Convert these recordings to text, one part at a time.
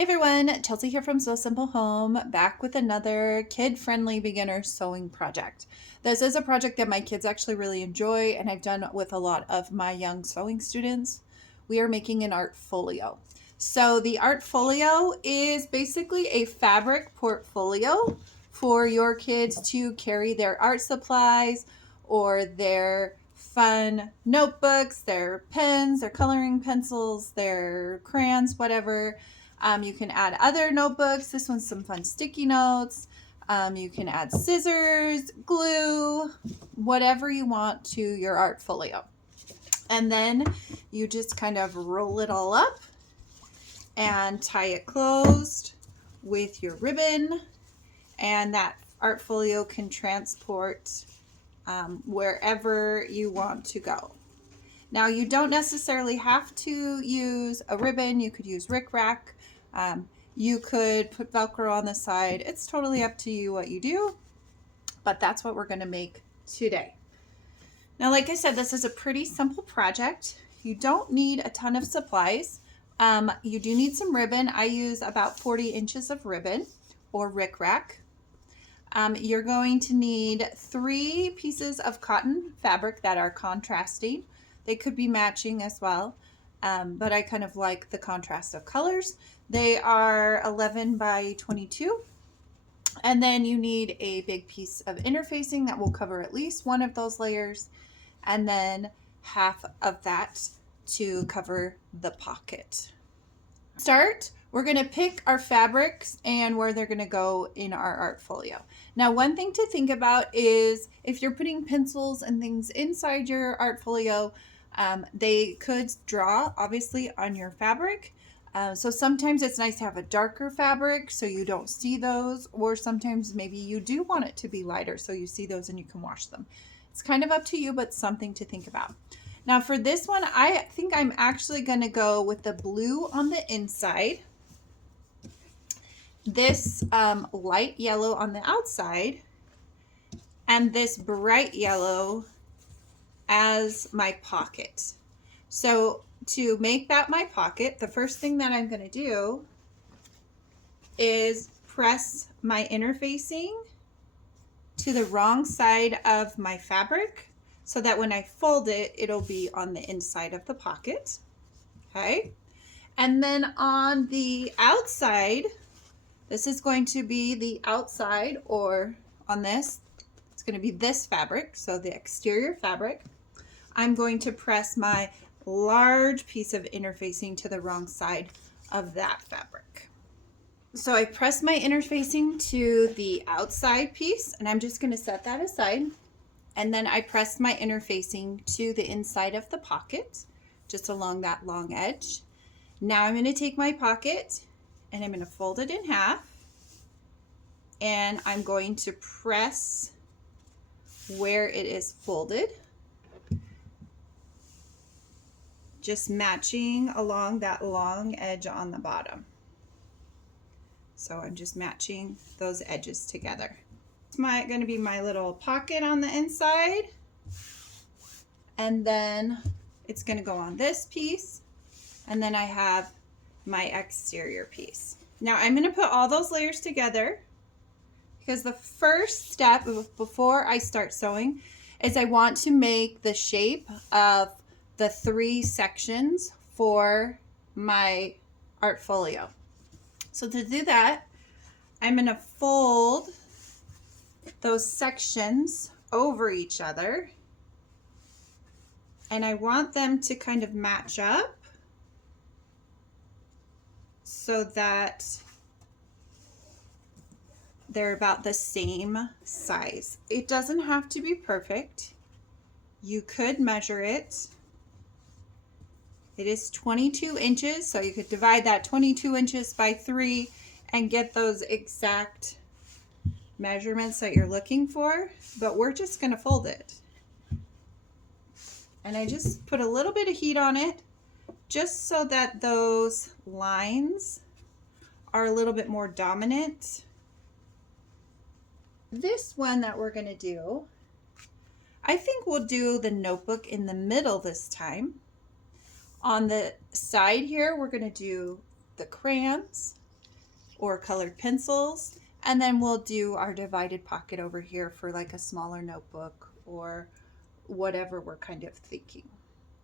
Hey everyone, Chelsea here from So Simple Home, back with another kid-friendly beginner sewing project. This is a project that my kids actually really enjoy and I've done with a lot of my young sewing students. We are making an Artfolio. So the Artfolio is basically a fabric portfolio for your kids to carry their art supplies or their fun notebooks, their pens, their coloring pencils, their crayons, whatever. You can add other notebooks. This one's some fun sticky notes. You can add scissors, glue, whatever you want to your Artfolio. And then you just kind of roll it all up and tie it closed with your ribbon. And that Artfolio can transport wherever you want to go. Now you don't necessarily have to use a ribbon. You could use rickrack. You could put Velcro on the side. It's totally up to you what you do, but that's what we're going to make today. Now, like I said, this is a pretty simple project. You don't need a ton of supplies. You do need some ribbon. I use about 40 inches of ribbon or rickrack. You're going to need 3 pieces of cotton fabric that are contrasting. They could be matching as well, but I kind of like the contrast of colors. They are 11 by 22. And then you need a big piece of interfacing that will cover at least one of those layers, and then half of that to cover the pocket. Start, we're going to pick our fabrics and where they're going to go in our Artfolio. Now, one thing to think about is if you're putting pencils and things inside your Artfolio, they could draw obviously on your fabric. So sometimes it's nice to have a darker fabric so you don't see those, or sometimes maybe you do want it to be lighter so you see those and you can wash them. It's kind of up to you, but something to think about. Now for this one, I think I'm actually going to go with the blue on the inside, this light yellow on the outside, and this bright yellow as my pocket. So to make that my pocket, the first thing that I'm going to do is press my interfacing to the wrong side of my fabric so that when I fold it, it'll be on the inside of the pocket. Okay. And then on the outside, this is going to be the outside, or on this, it's going to be this fabric. So the exterior fabric, I'm going to press my large piece of interfacing to the wrong side of that fabric. So I press my interfacing to the outside piece, and I'm just going to set that aside. And then I press my interfacing to the inside of the pocket, just along that long edge. Now I'm going to take my pocket and I'm going to fold it in half, and I'm going to press where it is folded, just matching along that long edge on the bottom. So I'm just matching those edges together. It's going to be my little pocket on the inside, and then it's going to go on this piece, and then I have my exterior piece. Now I'm going to put all those layers together because the first step before I start sewing is I want to make the shape of the 3 sections for my Artfolio. So to do that, I'm going to fold those sections over each other, and I want them to kind of match up so that they're about the same size. It doesn't have to be perfect. You could measure it. It is 22 inches, so you could divide that 22 inches by 3 and get those exact measurements that you're looking for, but we're just going to fold it. And I just put a little bit of heat on it just so that those lines are a little bit more dominant. This one that we're going to do, I think we'll do the notebook in the middle this time. On the side here, we're going to do the crayons. or colored pencils. And then we'll do our divided pocket over here for like a smaller notebook or whatever we're kind of thinking,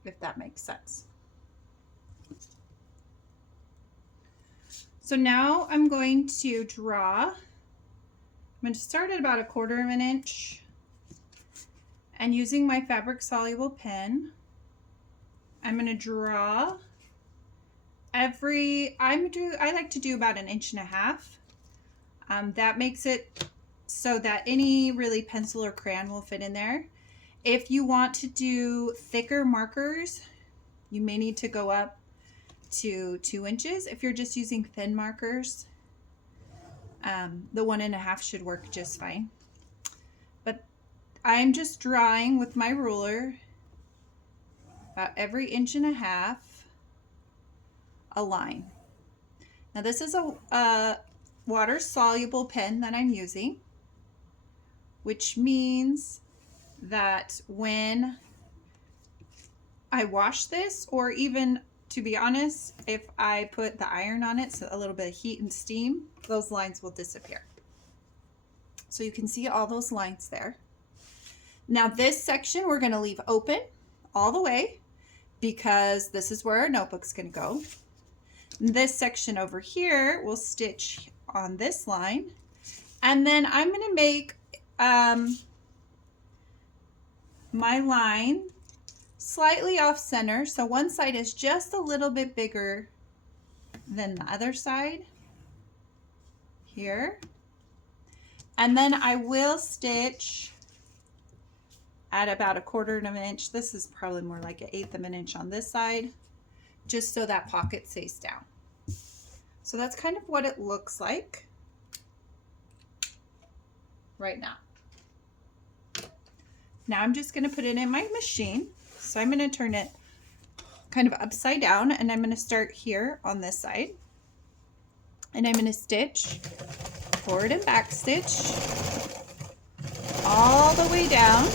if that makes sense. So now I'm going to draw. I'm going to start at about 1/4 of an inch, and using my fabric soluble pen, I'm going to draw I like to do about 1.5 inches. That makes it so that any really pencil or crayon will fit in there. If you want to do thicker markers, you may need to go up to 2 inches. If you're just using thin markers, the 1.5 should work just fine. But I'm just drawing with my ruler about every 1.5 inches a line. Now this is a water soluble pen that I'm using, which means that when I wash this, or even to be honest, if I put the iron on it, so a little bit of heat and steam, those lines will disappear. So you can see all those lines there. Now this section we're going to leave open all the way because this is where our notebook's going to go. This section over here will stitch on this line, and then I'm going to make my line slightly off center, so one side is just a little bit bigger than the other side here, and then I will stitch at about 1/4 of an inch. This is probably more like 1/8 of an inch on this side, just so that pocket stays down. So that's kind of what it looks like right now. Now I'm just going to put it in my machine. So I'm going to turn it kind of upside down, and I'm going to start here on this side. And I'm going to stitch forward and back stitch all the way down.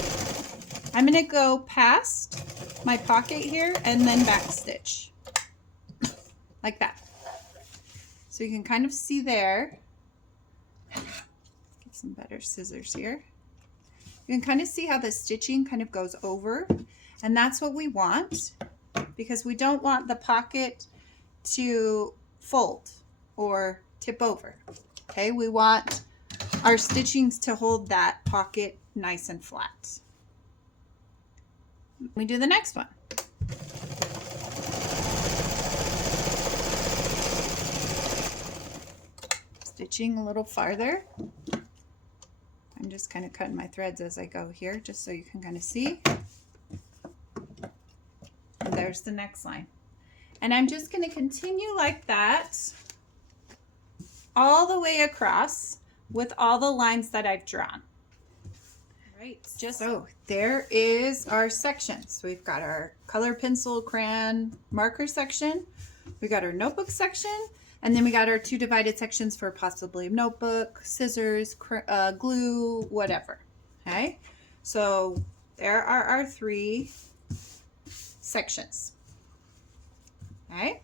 I'm going to go past my pocket here and then back stitch like that. So you can kind of see there. Get some better scissors here. You can kind of see how the stitching kind of goes over, and that's what we want, because we don't want the pocket to fold or tip over. Okay, we want our stitchings to hold that pocket nice and flat. We do the next one. Stitching a little farther. I'm just kind of cutting my threads as I go here, just so you can kind of see. And there's the next line. And I'm just going to continue like that all the way across with all the lines that I've drawn. Right, just so there is our sections. We've got our color pencil, crayon, marker section. We got our notebook section, and then we got our 2 divided sections for possibly notebook, scissors, glue, whatever. Okay, so there are our 3 sections. Okay,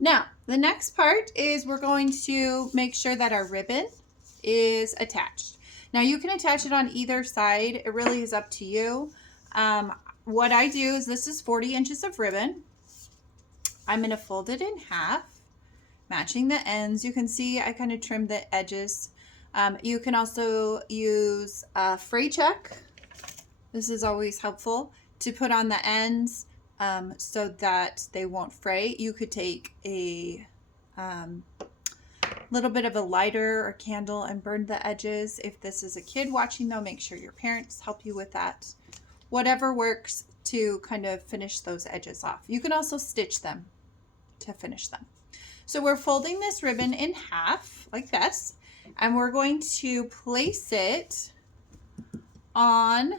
now the next part is we're going to make sure that our ribbon is attached. Now you can attach it on either side. It really is up to you. What I do is, this is 40 inches of ribbon. I'm going to fold it in half, matching the ends. You can see I kind of trimmed the edges. You can also use a fray check. This is always helpful to put on the ends so that they won't fray. You could take a little bit of a lighter or candle and burn the edges. If this is a kid watching though, make sure your parents help you with that. Whatever works to kind of finish those edges off. You can also stitch them to finish them. So we're folding this ribbon in half like this, and we're going to place it on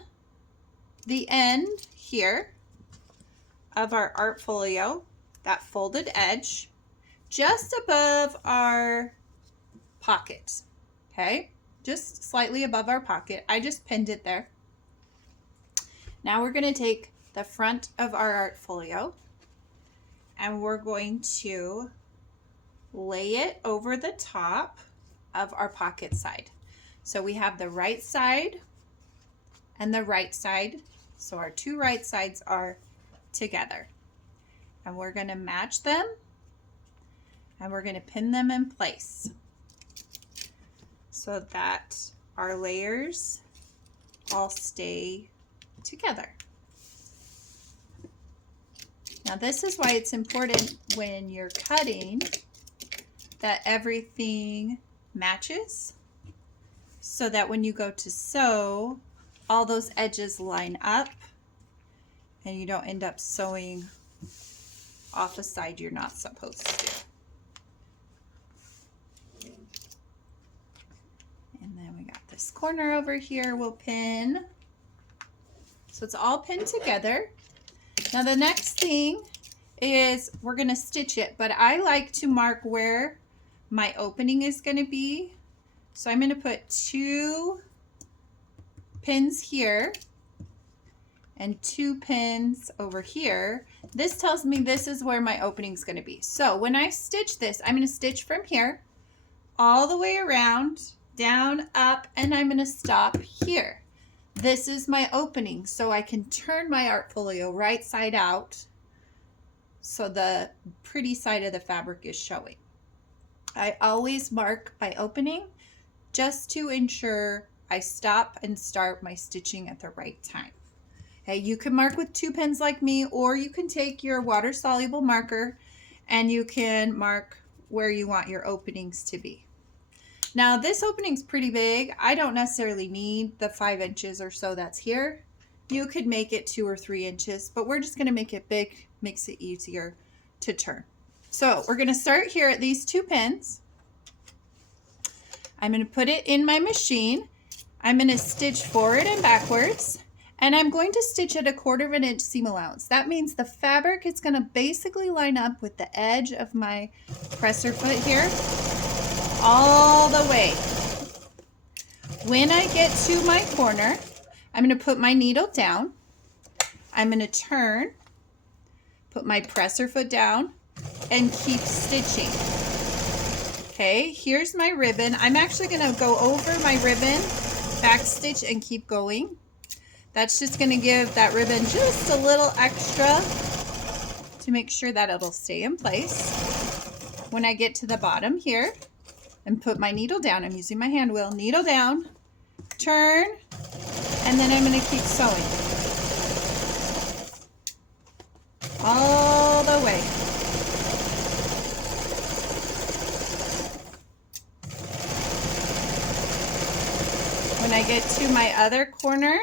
the end here of our Artfolio, that folded edge, just above our pocket. Okay, just slightly above our pocket. I just pinned it there. Now we're going to take the front of our Artfolio, and we're going to lay it over the top of our pocket side. So we have the right side and the right side. So our two right sides are together. And we're going to match them and we're going to pin them in place so that our layers all stay together. Now this is why it's important when you're cutting that everything matches so that when you go to sew, all those edges line up and you don't end up sewing off a side you're not supposed to. And then we got this corner over here we'll pin. So it's all pinned together. Now the next thing is we're going to stitch it, but I like to mark where my opening is going to be. So I'm going to put 2 pins here and 2 pins over here. This tells me this is where my opening is going to be. So when I stitch this, I'm going to stitch from here all the way around, down, up, and I'm going to stop here. This is my opening, so I can turn my Artfolio right side out so the pretty side of the fabric is showing. I always mark my opening just to ensure I stop and start my stitching at the right time. Okay, you can mark with 2 pins like me, or you can take your water-soluble marker and you can mark where you want your openings to be. Now this opening's pretty big. I don't necessarily need the 5 inches or so that's here. You could make it 2 or 3 inches, but we're just gonna make it big, makes it easier to turn. So we're gonna start here at these 2 pins. I'm gonna put it in my machine. I'm gonna stitch forward and backwards, and I'm going to stitch at 1/4 inch seam allowance. That means the fabric is gonna basically line up with the edge of my presser foot here, all the way. When I get to my corner, I'm going to put my needle down. I'm going to turn, put my presser foot down, and keep stitching. Okay, here's my ribbon. I'm actually going to go over my ribbon, back stitch, and keep going. That's just going to give that ribbon just a little extra to make sure that it'll stay in place. When I get to the bottom here, and put my needle down. I'm using my hand wheel. Needle down, turn, and then I'm going to keep sewing all the way. When I get to my other corner,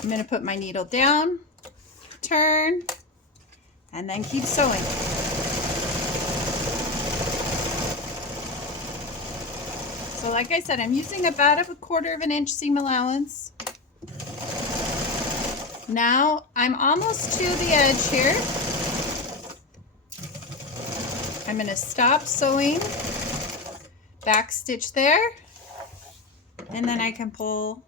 I'm going to put my needle down, turn, and then keep sewing. So like I said, I'm using about 1/4 inch seam allowance. Now I'm almost to the edge here. I'm going to stop sewing, back stitch there, and then I can pull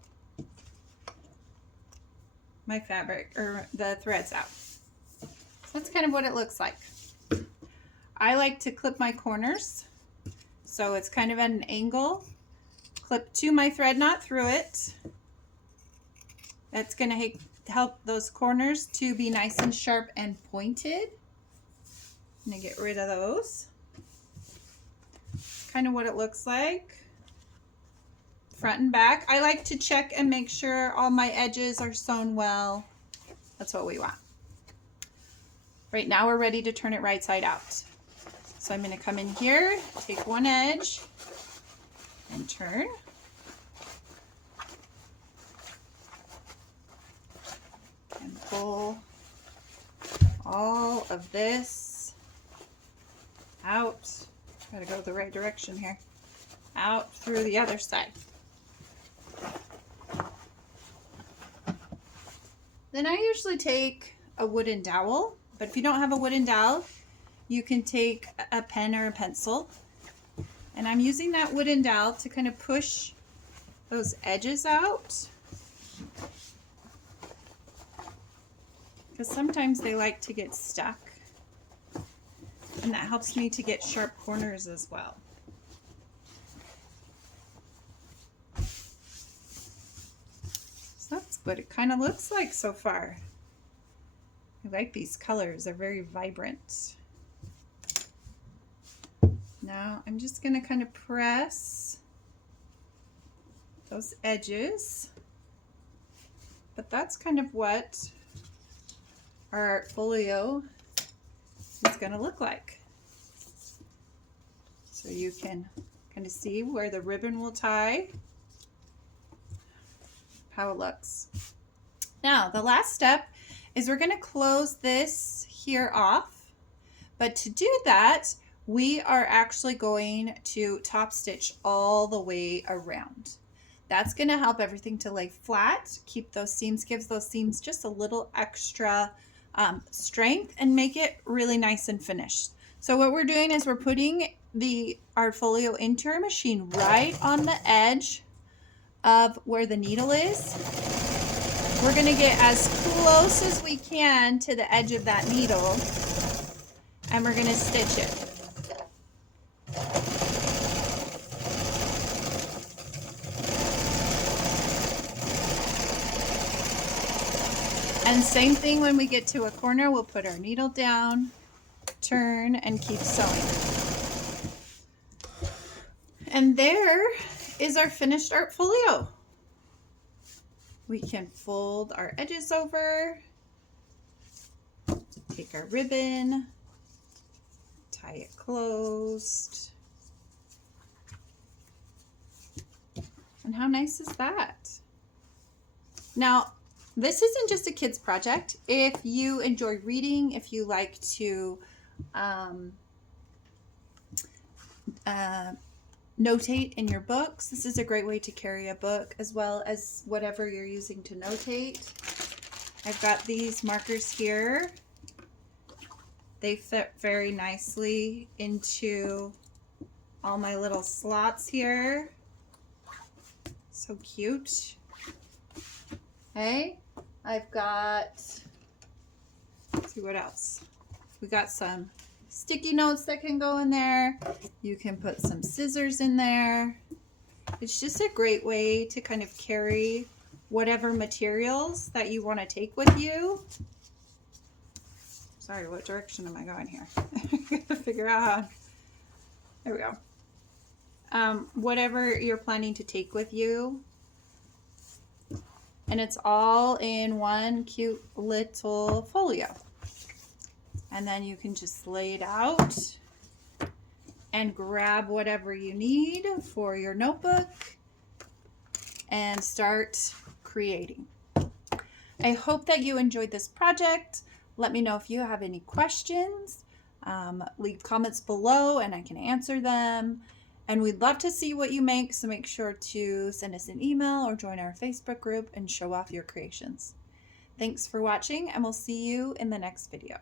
my fabric or the threads out. So that's kind of what it looks like. I like to clip my corners. So it's kind of at an angle. Clip to my thread knot through it. That's going to help those corners to be nice and sharp and pointed. I'm going to get rid of those. Kind of what it looks like. Front and back. I like to check and make sure all my edges are sewn well. That's what we want. Right now we're ready to turn it right side out. So I'm going to come in here, take one edge, and turn. And pull all of this out. Gotta go the right direction here. Out through the other side. Then I usually take a wooden dowel, but if you don't have a wooden dowel, you can take a pen or a pencil. And I'm using that wooden dowel to kind of push those edges out. Because sometimes they like to get stuck. and that helps me to get sharp corners as well. So that's what it kind of looks like so far. I like these colors, they're very vibrant. Now I'm just going to kind of press those edges, but that's kind of what our Artfolio is going to look like. So you can kind of see where the ribbon will tie, how it looks. Now the last step is we're going to close this here off, but to do that we are actually going to top stitch all the way around. That's going to help everything to lay flat, keep those seams, gives those seams just a little extra strength and make it really nice and finished. So what we're doing is we're putting the Artfolio into our machine right on the edge of where the needle is. We're going to get as close as we can to the edge of that needle, and we're going to stitch it. And same thing when we get to a corner, we'll put our needle down, turn, and keep sewing. And there is our finished Artfolio. We can fold our edges over, take our ribbon, tie it closed. And how nice is that? Now, this isn't just a kid's project. If you enjoy reading, if you like to notate in your books, this is a great way to carry a book as well as whatever you're using to notate. I've got these markers here. They fit very nicely into all my little slots here. So cute. Okay, I've got, let's see what else. We got some sticky notes that can go in there. You can put some scissors in there. It's just a great way to kind of carry whatever materials that you want to take with you. Sorry, what direction am I going here? I gotta figure out how. There we go. Whatever you're planning to take with you. And it's all in one cute little folio. And then you can just lay it out and grab whatever you need for your notebook and start creating. I hope that you enjoyed this project. Let me know if you have any questions. Leave comments below and I can answer them. And we'd love to see what you make, so make sure to send us an email or join our Facebook group and show off your creations. Thanks for watching, and we'll see you in the next video.